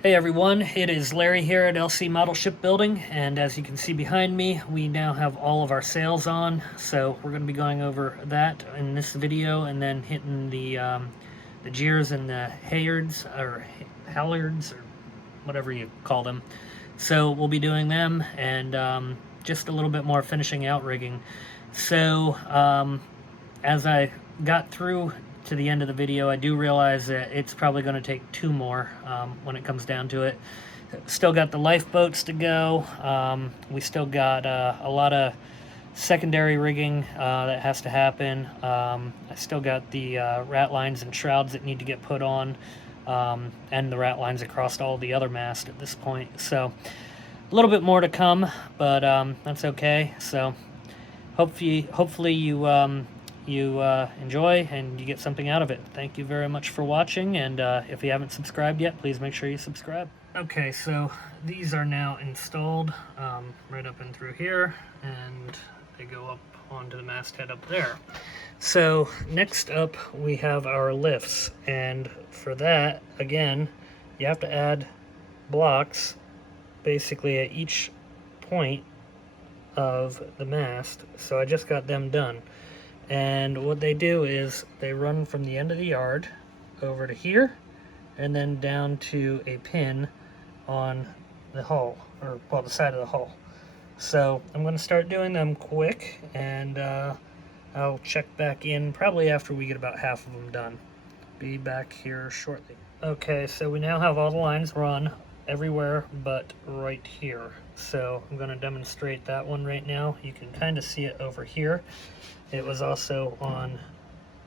Hey everyone, it is Larry here at LC Model Shipbuilding, and as you can see behind me, we now have all of our sails on, so we're going to be going over that in this video, and then hitting the Jeers and the Halyards, or Halyards, or whatever you call them. So we'll be doing them, and just a little bit more finishing out rigging. So as I got through to the end of the video, I do realize that it's probably going to take two more when it comes down to it. Still got the lifeboats to go. We still got a lot of secondary rigging that has to happen. I still got the rat lines and shrouds that need to get put on, and the rat lines across all the other masts at this point. So a little bit more to come, but that's okay. So hopefully you enjoy and you get something out of it. Thank you very much for watching, and if you haven't subscribed yet, please make sure you subscribe. Okay, so these are now installed right up and through here, and they go up onto the masthead up there. So next up we have our lifts, and for that, again, you have to add blocks basically at each point of the mast. So I just got them done. And what they do is they run from the end of the yard over to here and then down to a pin on the hull, or well, the side of the hull. So I'm going to start doing them quick, and I'll check back in probably after we get about half of them done. Be back here shortly. Okay, so we now have all the lines run everywhere but right here. So I'm going to demonstrate that one right now. You can kind of see it over here. It was also on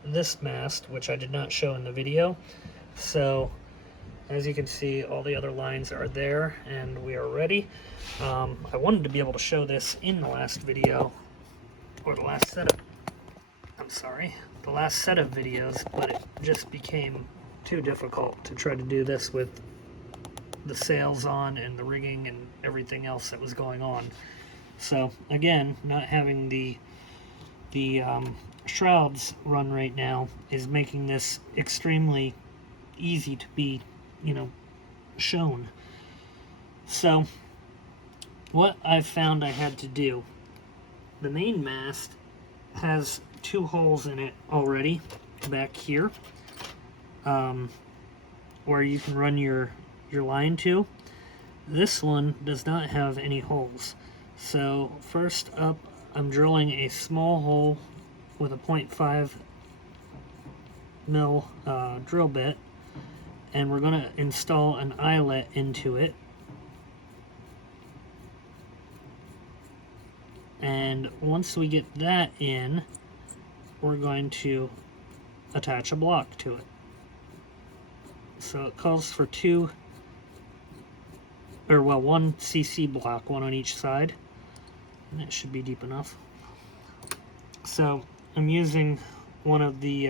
this mast, which I did not show in the video. So as you can see, all the other lines are there and we are ready. I wanted to be able to show this in the last video, or the last set of, the last set of videos, but it just became too difficult to try to do this with the sails on and the rigging and everything else that was going on. So again, not having the shrouds run right now is making this extremely easy to be, shown. So what I found I had to do, the main mast has two holes in it already back here, where you can run your line to. This one does not have any holes. So first up, I'm drilling a small hole with a 0.5 mil drill bit, and we're going to install an eyelet into it. And once we get that in, we're going to attach a block to it. So it calls for one CC block, one on each side. And that should be deep enough. So I'm using one of the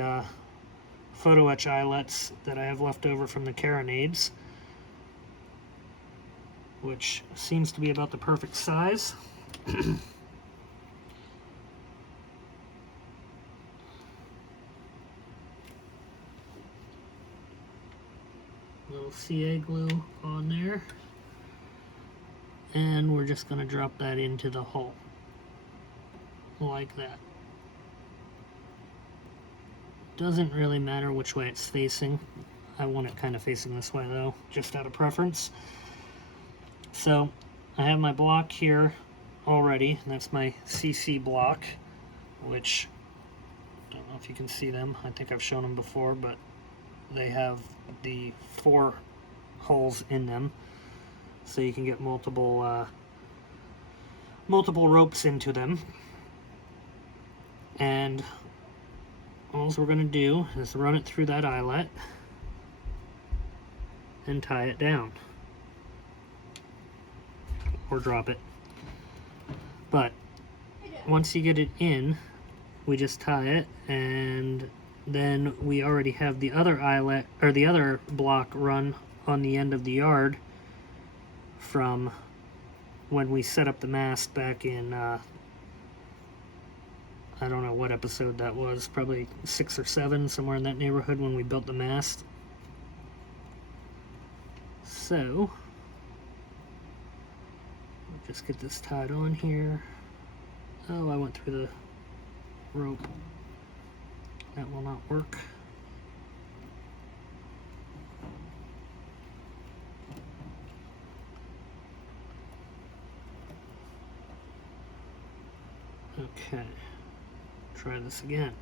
photo etch eyelets that I have left over from the carronades, which seems to be about the perfect size. Little CA glue on there. And we're just going to drop that into the hole, like that. Doesn't really matter which way it's facing. I want it kind of facing this way though, just out of preference. So I have my block here already, and that's my CC block, which I don't know if you can see them. I think I've shown them before, but they have the 4 holes in them, so you can get multiple ropes into them. And all we're going to do is run it through that eyelet and tie it down, or drop it. But once you get it in, we just tie it, and then we already have the other eyelet, or the other block, run on the end of the yard from when we set up the mast back in I don't know what episode that was, probably 6 or 7, somewhere in that neighborhood, when we built the mast. So, just get this tied on here. Oh, I went through the rope. That will not work. Okay, try this again.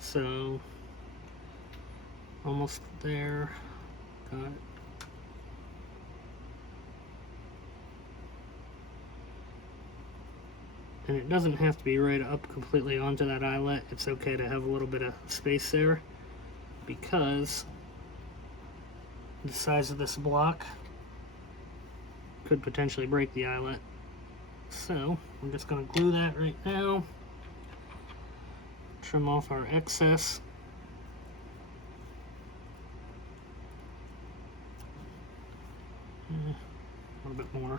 So, almost there. Got it. And it doesn't have to be right up completely onto that eyelet. It's okay to have a little bit of space there, because the size of this block could potentially break the eyelet. So I'm just going to glue that right now. Trim off our excess. A little bit more.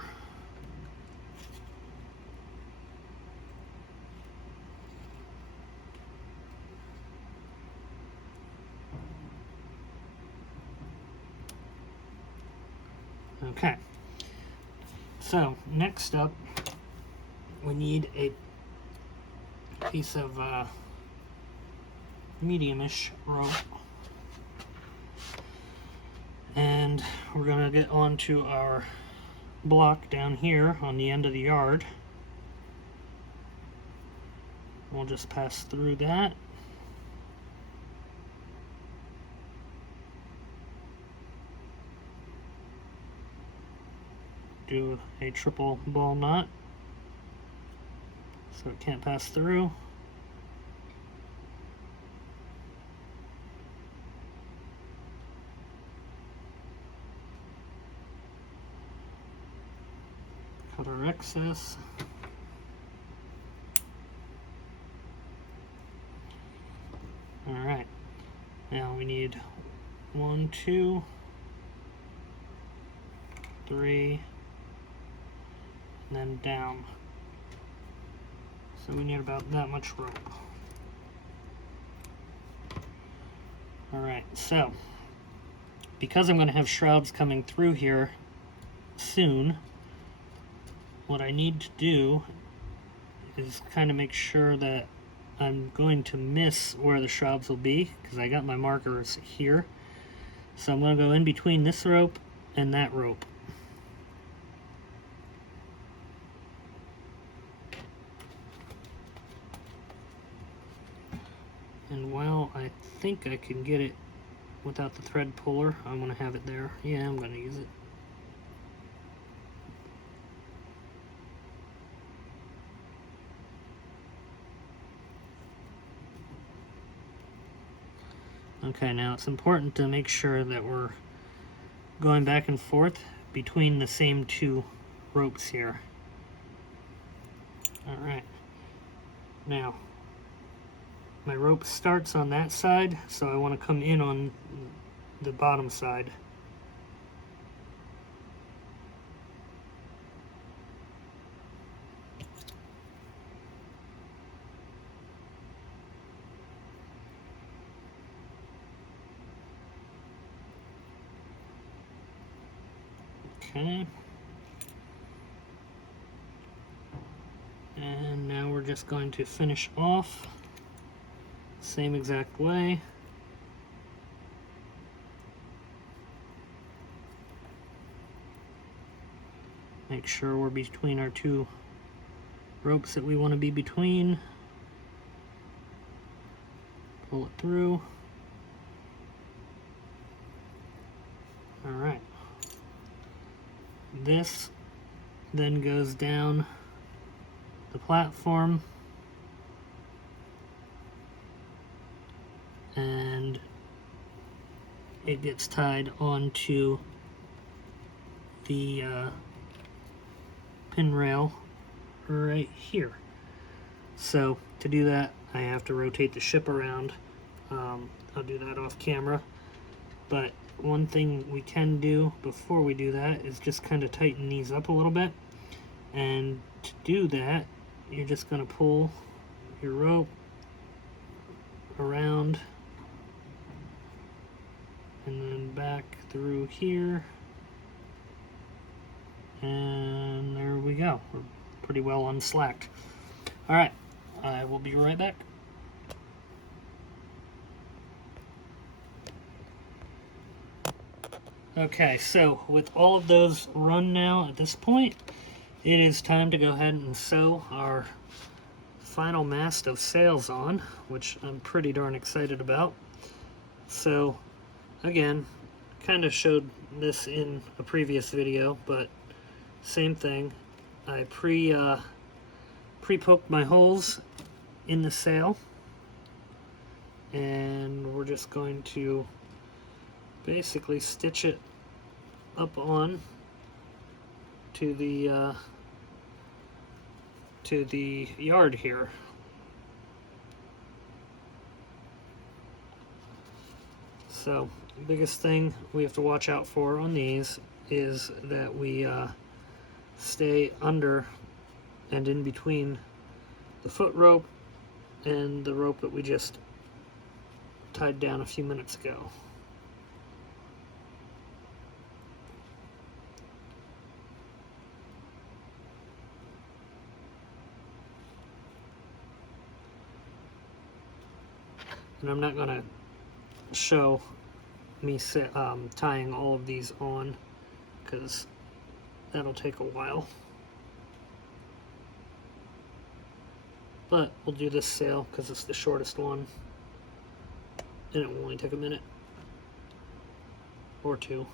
Okay. So next up, we need a piece of medium-ish rope, and we're going to get onto our block down here on the end of the yard. We'll just pass through that. Do a triple ball knot so it can't pass through. Cut our excess. Alright, now we need 1, 2, 3, and then down. So we need about that much rope. Alright, so because I'm going to have shrouds coming through here soon, what I need to do is kind of make sure that I'm going to miss where the shrouds will be, because I got my markers here. So I'm going to go in between this rope and that rope. And while I think I can get it without the thread puller, I'm going to have it there. Yeah, I'm going to use it. Okay, now it's important to make sure that we're going back and forth between the same two ropes here. Alright, now my rope starts on that side, so I want to come in on the bottom side. Okay. And now we're just going to finish off same exact way. Make sure we're between our two ropes that we want to be between. Pull it through. Alright. This then goes down the platform and it gets tied onto the pin rail right here. So to do that, I have to rotate the ship around. I'll do that off camera. But one thing we can do before we do that is just kind of tighten these up a little bit. And to do that, you're just going to pull your rope around and then back through here. And there we go. We're pretty well unslacked. All right, I will be right back. Okay, so with all of those run now at this point, it is time to go ahead and sew our final mast of sails on, which I'm pretty darn excited about. So again, kind of showed this in a previous video, but same thing. I pre-poked my holes in the sail, and we're just going to basically stitch it up on to the yard here. So the biggest thing we have to watch out for on these is that we stay under and in between the foot rope and the rope that we just tied down a few minutes ago. And I'm not going to show me tying all of these on because that'll take a while. But we'll do this sail because it's the shortest one and it will only take a minute or two.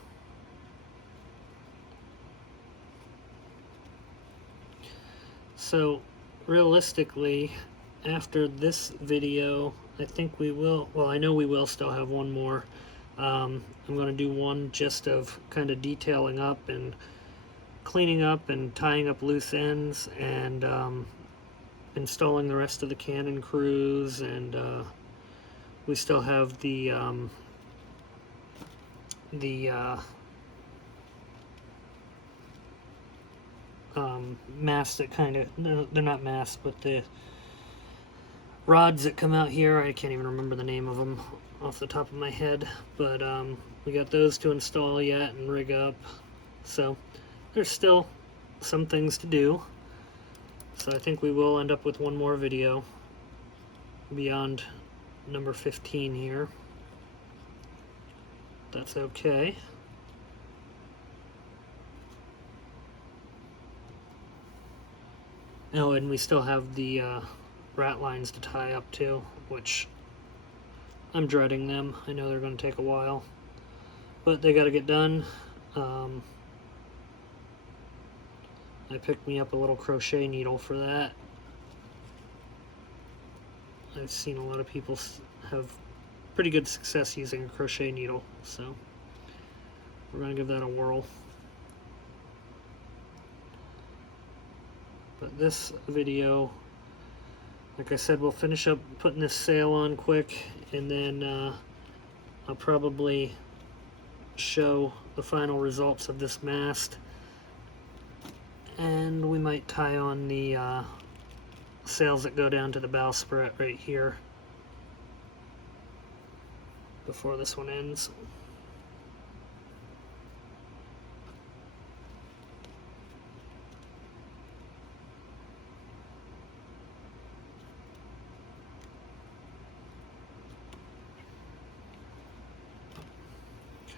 So realistically, after this video, I think we will, well, I know we will still have one more. I'm going to do one just of kind of detailing up and cleaning up and tying up loose ends and installing the rest of the cannon crews, and we still have the masts that kind of, no, they're not masts, but the rods that come out here. I can't even remember the name of them off the top of my head, but we got those to install yet and rig up. So there's still some things to do. So I think we will end up with one more video beyond number 15 here. That's okay. Oh, and we still have the rat lines to tie up too, which I'm dreading them. I know they're going to take a while, but they got to get done. I picked me up a little crochet needle for that. I've seen a lot of people have pretty good success using a crochet needle, so we're going to give that a whirl. But this video, like I said, we'll finish up putting this sail on quick, and then I'll probably show the final results of this mast, and we might tie on the sails that go down to the bowsprit right here before this one ends.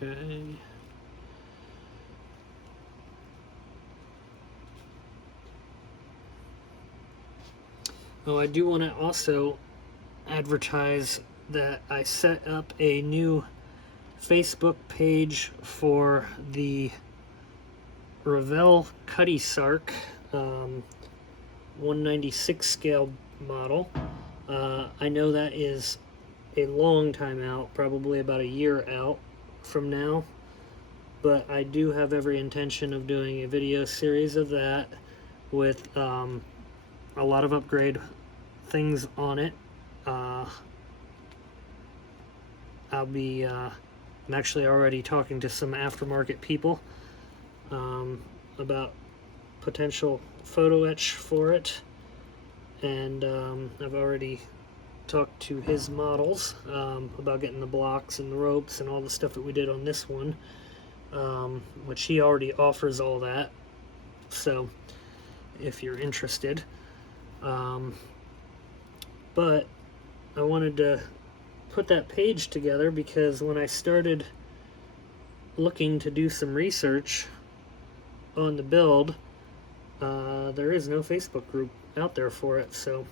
Okay. Oh, I do want to also advertise that I set up a new Facebook page for the Revell Cutty Sark 196 scale model. I know that is a long time out, probably about a year out from now, but I do have every intention of doing a video series of that with a lot of upgrade things on it. I'm actually already talking to some aftermarket people about potential photo etch for it, and I've already talked to his models about getting the blocks and the ropes and all the stuff that we did on this one, which he already offers all that, so if you're interested. But I wanted to put that page together because when I started looking to do some research on the build, there is no Facebook group out there for it, so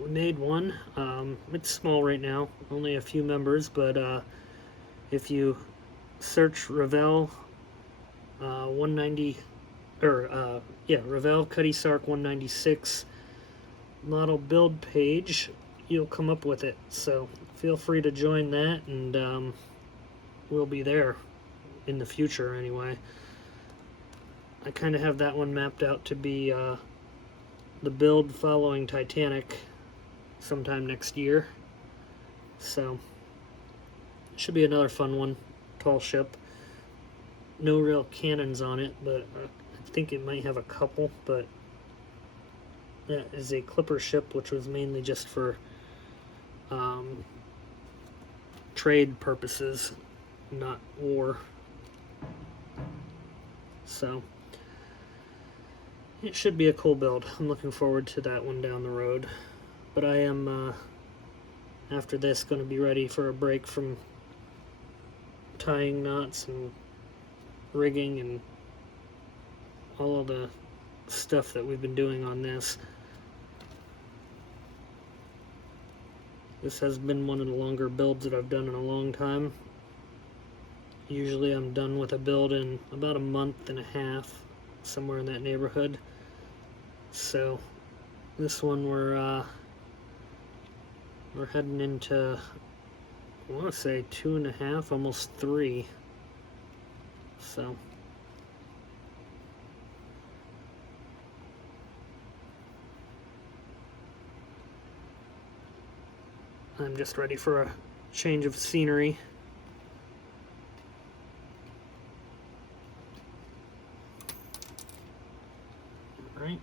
we made one. It's small right now, only a few members, but if you search Revell 190, or Revell Cuddy Sark 196 model build page, you'll come up with it. So feel free to join that, and we'll be there in the future anyway. I kind of have that one mapped out to be the build following Titanic sometime next year. So should be another fun one. Tall ship. No real cannons on it, but I think it might have a couple, but that is a clipper ship, which was mainly just for trade purposes, not war. So it should be a cool build. I'm looking forward to that one down the road. But I am, after this, going to be ready for a break from tying knots and rigging and all of the stuff that we've been doing on this. This has been one of the longer builds that I've done in a long time. Usually I'm done with a build in about a month and a half, somewhere in that neighborhood. So this one we're heading into, I want to say 2.5, almost 3. So I'm just ready for a change of scenery. All right.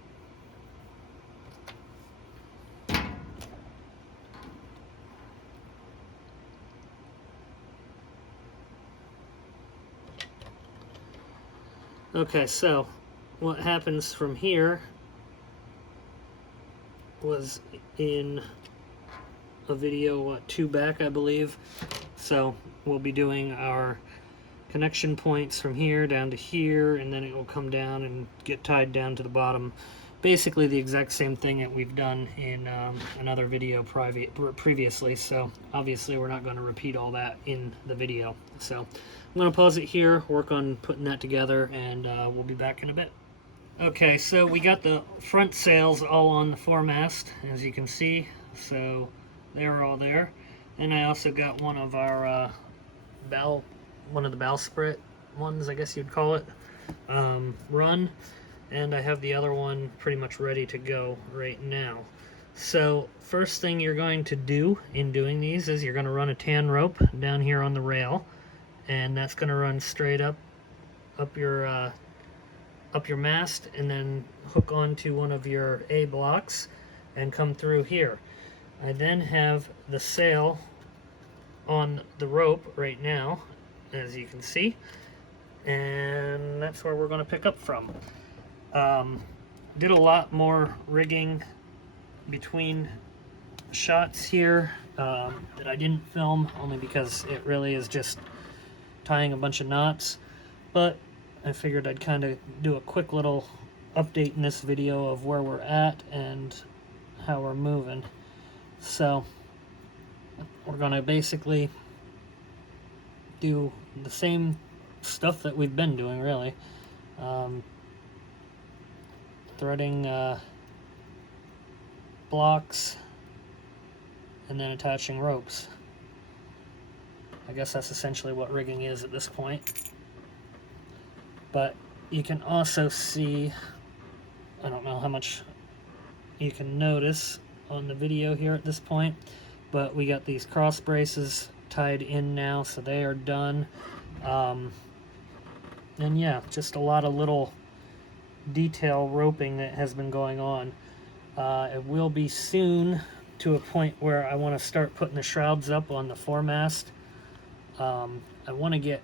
Okay, so what happens from here was in a video 2 back, I believe. So we'll be doing our connection points from here down to here, and then it will come down and get tied down to the bottom. Basically the exact same thing that we've done in another video previously, so obviously we're not going to repeat all that in the video. So I'm going to pause it here, work on putting that together, and we'll be back in a bit. Okay, so we got the front sails all on the foremast, as you can see, so they're all there. And I also got one of our one of the bowsprit ones, I guess you'd call it, run, and I have the other one pretty much ready to go right now. So first thing you're going to do in doing these is you're going to run a tan rope down here on the rail, and that's going to run straight up your mast, and then hook onto one of your A blocks and come through here. I then have the sail on the rope right now, as you can see, and that's where we're going to pick up from. Did a lot more rigging between shots here that I didn't film, only because it really is just tying a bunch of knots, but I figured I'd kind of do a quick little update in this video of where we're at and how we're moving. So we're going to basically do the same stuff that we've been doing, really. Threading blocks and then attaching ropes. I guess that's essentially what rigging is at this point. But you can also see, I don't know how much you can notice on the video here at this point, but we got these cross braces tied in now, so they are done. And yeah, just a lot of little detail roping that has been going on. It will be soon to a point where I want to start putting the shrouds up on the foremast. I want to get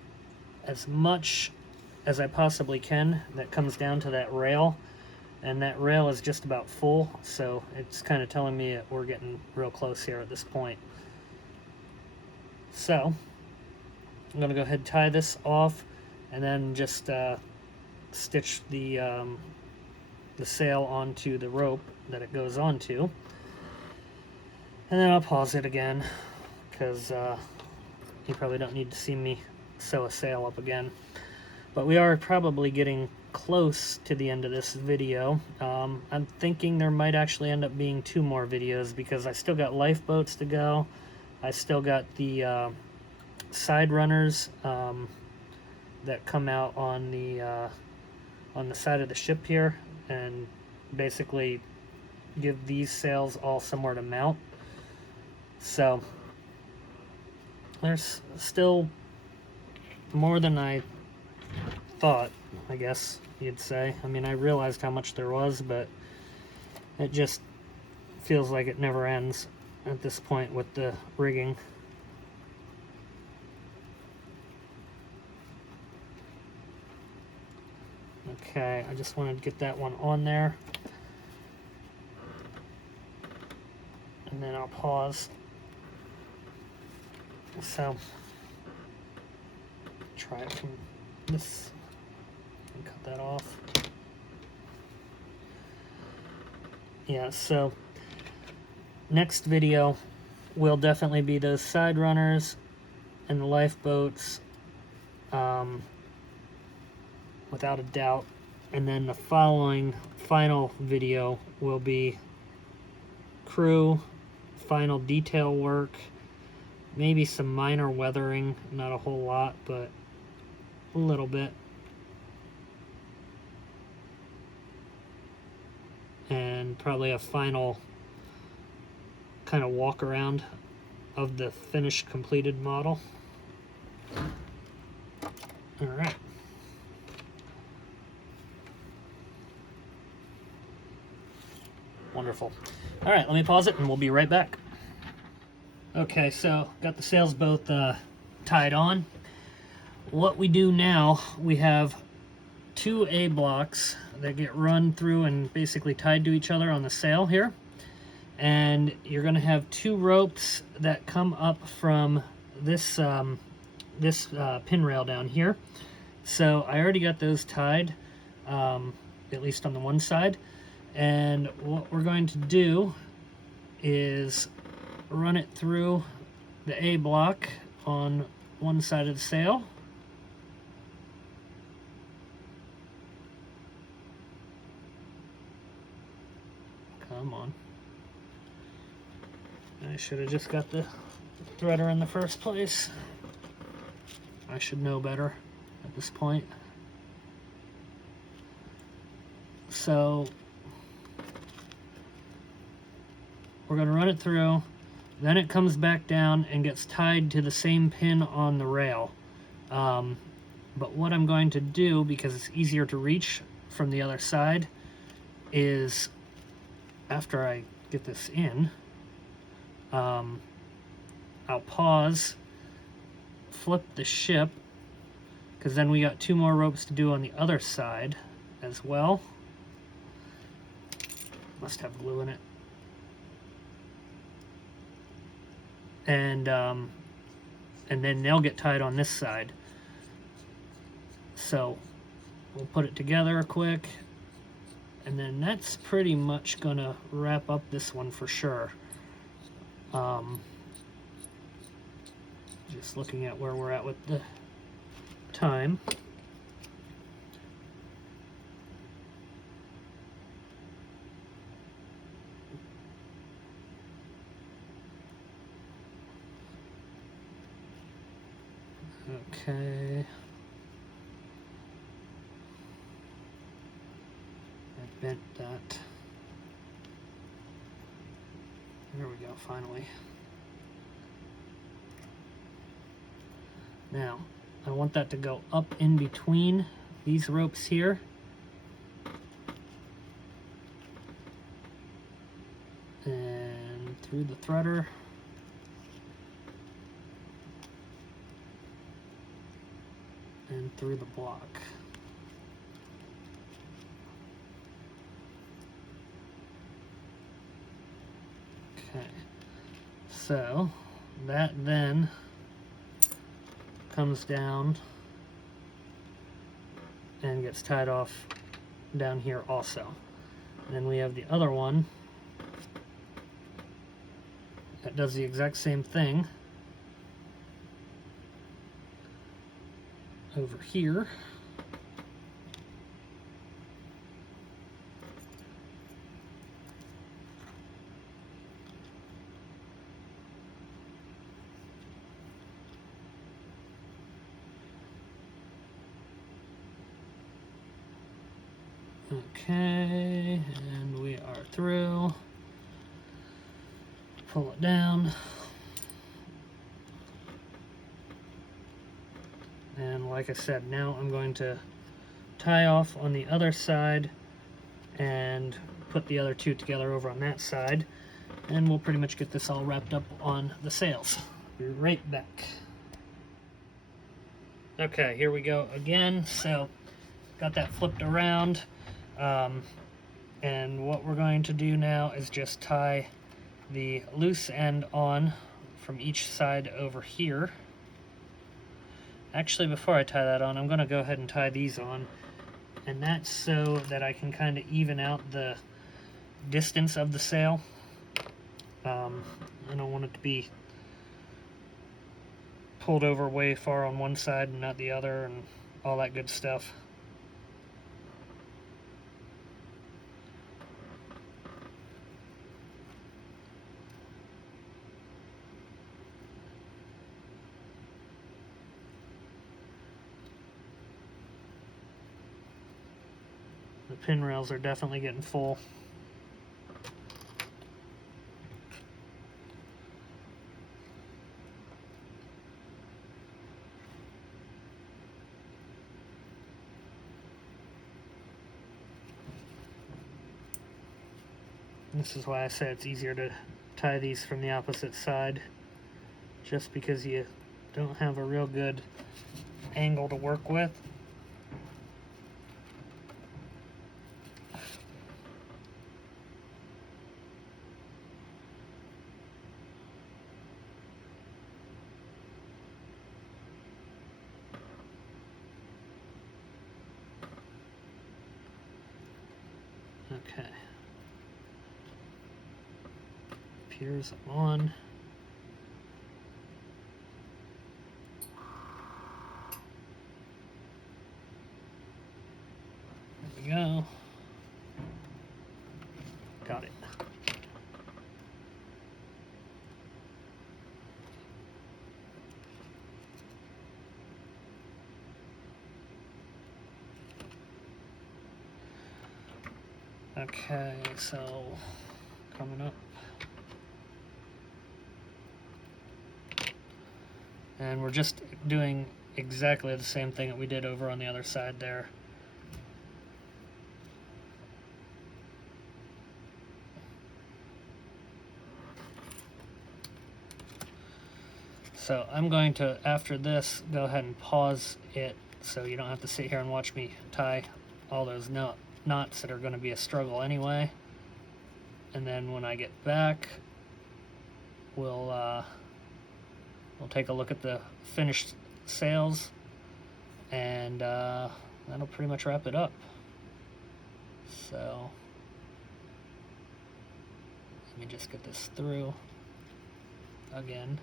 as much as I possibly can that comes down to that rail, and that rail is just about full, so it's kind of telling me that we're getting real close here at this point. So I'm going to go ahead and tie this off, and then just stitch the sail onto the rope that it goes onto, and then I'll pause it again because you probably don't need to see me sew a sail up again. But we are probably getting close to the end of this video. I'm thinking there might actually end up being 2 more videos because I still got lifeboats to go. I still got the side runners that come out on the side of the ship here and basically give these sails all somewhere to mount. So there's still more than I thought, I guess you'd say. I mean, I realized how much there was, but it just feels like it never ends at this point with the rigging. Okay, I just wanted to get that one on there. And then I'll pause. So, try it from this and cut that off. Yeah, so next video will definitely be those side runners and the lifeboats, without a doubt. And then the final video will be crew, final detail work, maybe some minor weathering, not a whole lot, but a little bit. And probably a final kind of walk around of the finished completed model. All right. Wonderful. All right, let me pause it and we'll be right back. Okay, so got the sails both tied on. What we do now, we have 2 A blocks that get run through and basically tied to each other on the sail here. And you're going to have 2 ropes that come up from this pin rail down here. So I already got those tied, at least on the one side. And what we're going to do is run it through the A block on one side of the sail. Come on. I should have just got the threader in the first place. I should know better at this point. So we're going to run it through, then it comes back down and gets tied to the same pin on the rail. But what I'm going to do, because it's easier to reach from the other side, is after I get this in, I'll pause, flip the ship, because then we got 2 more ropes to do on the other side as well. Must have glue in it. And then they'll get tied on this side. So we'll put it together quick, and then that's pretty much gonna wrap up this one for sure. Just looking at where we're at with the time. Okay. I bent that. There we go, finally. Now, I want that to go up in between these ropes here. And through the threader. And through the block. Okay, so that then comes down and gets tied off down here also. And then we have the other one that does the exact same thing over here. Okay, and we are through. Pull it down. And like I said, now I'm going to tie off on the other side and put the other two together over on that side. And we'll pretty much get this all wrapped up on the sails. Be right back. Okay, here we go again. So, got that flipped around. And what we're going to do now is just tie the loose end on from each side over here. Actually, before I tie that on, I'm going to go ahead and tie these on. And that's so that I can kind of even out the distance of the sail. I don't want it to be pulled over way far on one side and not the other and all that good stuff. The pin rails are definitely getting full. This is why I say it's easier to tie these from the opposite side, just because you don't have a real good angle to work with. Okay. Piers on. There we go. Got it. Okay, so coming up. And we're just doing exactly the same thing that we did over on the other side there. So I'm going to, after this, go ahead and pause it so you don't have to sit here and watch me tie all those knots that are going to be a struggle anyway. And then when I get back, we'll take a look at the finished sails, and that'll pretty much wrap it up. So let me just get this through again.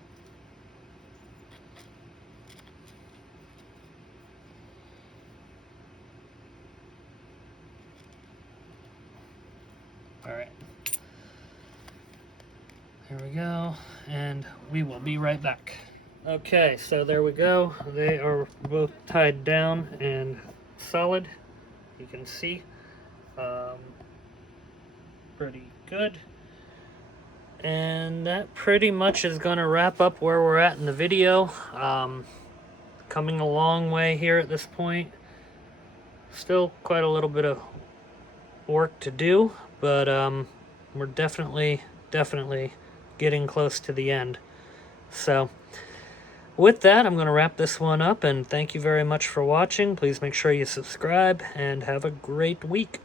All right. Here we go, and we will be right back. Okay, so there we go. They are both tied down and solid. You can see, pretty good. And that pretty much is going to wrap up where we're at in the video. Coming a long way here at this point. Still quite a little bit of work to do, but we're definitely getting close to the end. So with that, I'm going to wrap this one up, and thank you very much for watching. Please make sure you subscribe, and have a great week.